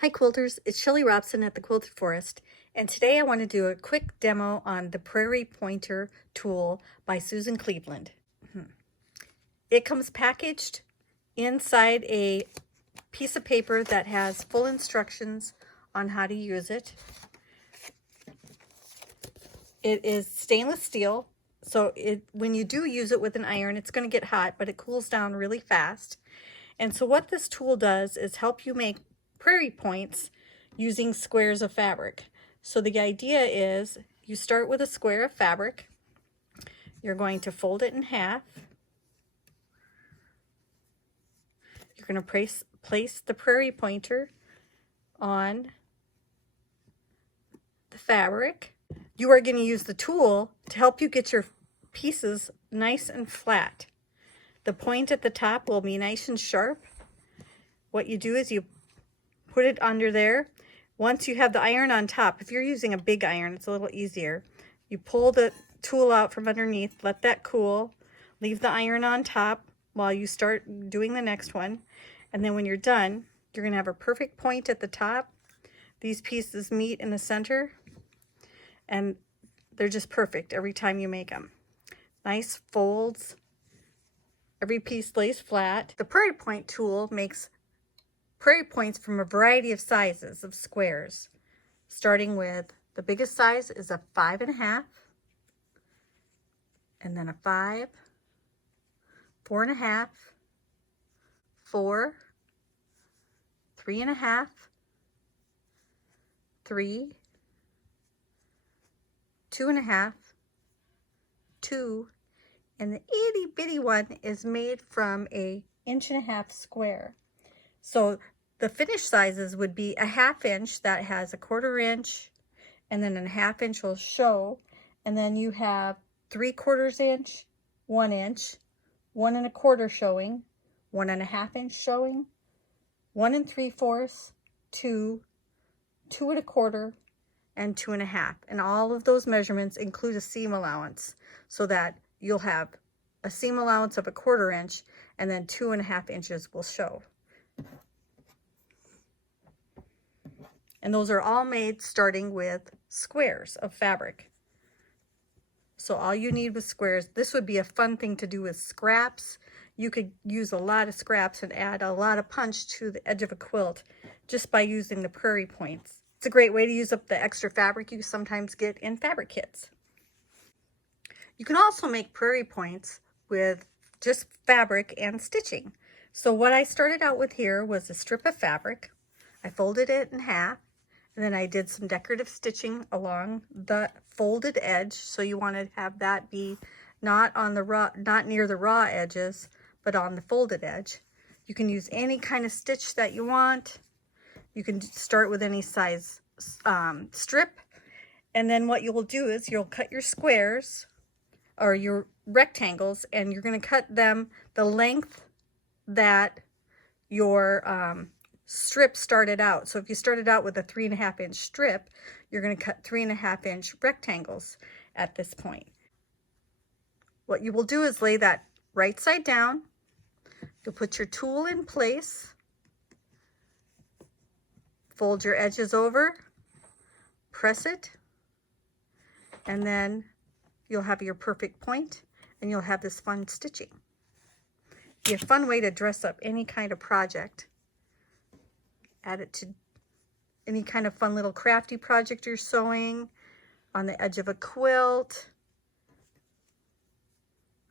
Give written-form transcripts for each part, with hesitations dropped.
Hi quilters, it's Shelley Robson at the Quilted Forest, and today I want to do a quick demo on the Prairie Pointer tool by Susan Cleveland. It comes packaged inside a piece of paper that has full instructions on how to use it. It is stainless steel, so when you do use it with an iron, it's going to get hot, but it cools down really fast. And so what this tool does is help you make prairie points using squares of fabric. So the idea is you start with a square of fabric. You're going to fold it in half. You're going to place the prairie pointer on the fabric. You are going to use the tool to help you get your pieces nice and flat. The point at the top will be nice and sharp. What you do is you put it under there. Once you have the iron on top, if you're using a big iron, it's a little easier. You pull the tool out from underneath, let that cool, leave the iron on top while you start doing the next one. And then when you're done, you're going to have a perfect point at the top. These pieces meet in the center, and they're just perfect every time you make them. Nice folds. Every piece lays flat. The Prairie Point tool makes prairie points from a variety of sizes of squares, starting with the biggest size is a 5.5, and then a 5, 4.5, 4, 3.5, 3, 2.5, 2, and the itty bitty one is made from a 1.5-inch square. So the finished sizes would be a 1/2 inch that has a 1/4 inch, and then a 1/2 inch will show, and then you have 3/4 inch, 1 inch, 1 1/4 showing, 1 1/2 inch showing, 1 3/4, 2, 2 1/4, and 2 1/2. And all of those measurements include a seam allowance, so that you'll have a seam allowance of a 1/4 inch, and then 2 1/2 inches will show. And those are all made starting with squares of fabric. So all you need with squares, this would be a fun thing to do with scraps. You could use a lot of scraps and add a lot of punch to the edge of a quilt just by using the prairie points. It's a great way to use up the extra fabric you sometimes get in fabric kits. You can also make prairie points with just fabric and stitching. So what I started out with here was a strip of fabric. I folded it in half. And then I did some decorative stitching along the folded edge. So you want to have that be not near the raw edges, but on the folded edge. You can use any kind of stitch that you want. You can start with any size strip. And then what you'll do is you'll cut your squares or your rectangles, and you're going to cut them the length that your strip started out. So if you started out with a 3.5-inch strip, you're going to cut 3.5-inch rectangles at this point. What you will do is lay that right side down. You'll put your tool in place, fold your edges over, press it, and then you'll have your perfect point, and you'll have this fun stitching. Be a fun way to dress up any kind of project. Add it to any kind of fun little crafty project you're sewing, on the edge of a quilt.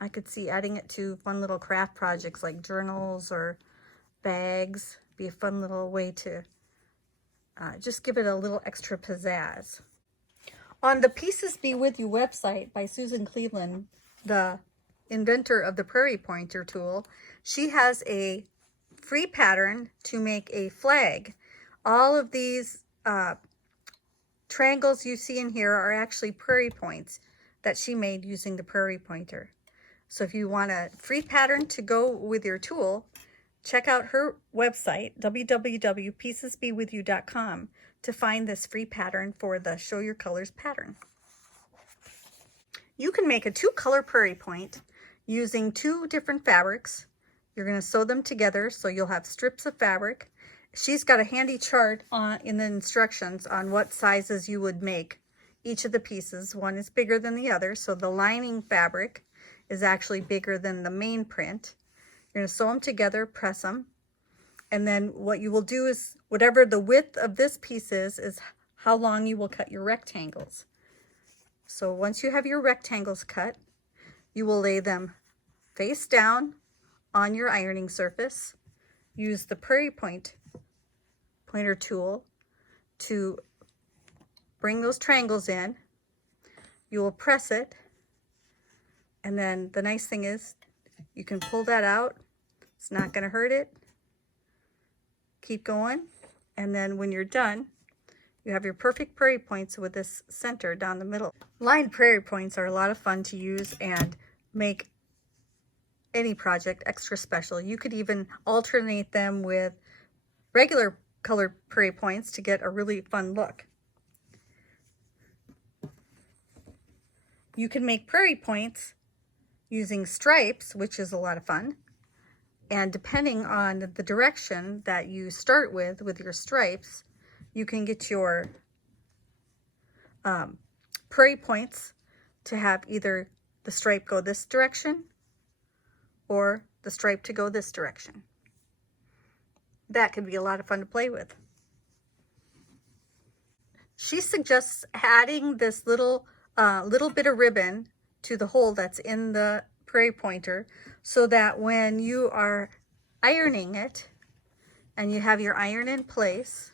I could see adding it to fun little craft projects like journals or bags. Be a fun little way to just give it a little extra pizzazz. On the Pieces Be With You website by Susan Cleveland, the inventor of the Prairie Pointer tool, she has a free pattern to make a flag. All of these triangles you see in here are actually prairie points that she made using the Prairie Pointer. So if you want a free pattern to go with your tool, check out her website, www.piecesbewithyou.com, to find this free pattern for the Show Your Colors pattern. You can make a 2-color prairie point using 2 different fabrics. You're going to sew them together, so you'll have strips of fabric, she's got a handy chart in the instructions on what sizes you would make each of the pieces. One is bigger than the other, so the lining fabric is actually bigger than the main print. You're going to sew them together, press them, and then what you will do is whatever the width of this piece is how long you will cut your rectangles. So once you have your rectangles cut, you will lay them face down on your ironing surface. Use the Prairie pointer tool to bring those triangles in. You will press it, and then the nice thing is you can pull that out. It's not going to hurt it. Keep going, and then when you're done, you have your perfect prairie points with this center down the middle. Lined prairie points are a lot of fun to use and make any project extra special. You could even alternate them with regular colored prairie points to get a really fun look. You can make prairie points using stripes, which is a lot of fun. And depending on the direction that you start with your stripes, you can get your prairie points to have either the stripe go this direction or the stripe to go this direction. That could be a lot of fun to play with. She suggests adding this little bit of ribbon to the hole that's in the prairie pointer so that when you are ironing it and you have your iron in place,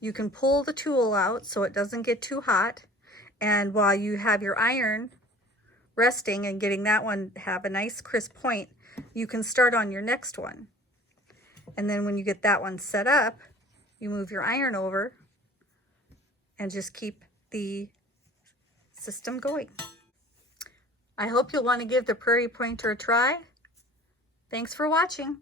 you can pull the tool out so it doesn't get too hot, and while you have your iron resting and getting that one have a nice crisp point, you can start on your next one. And then when you get that one set up, you move your iron over and just keep the system going. I hope you'll want to give the Prairie Pointer a try. Thanks for watching.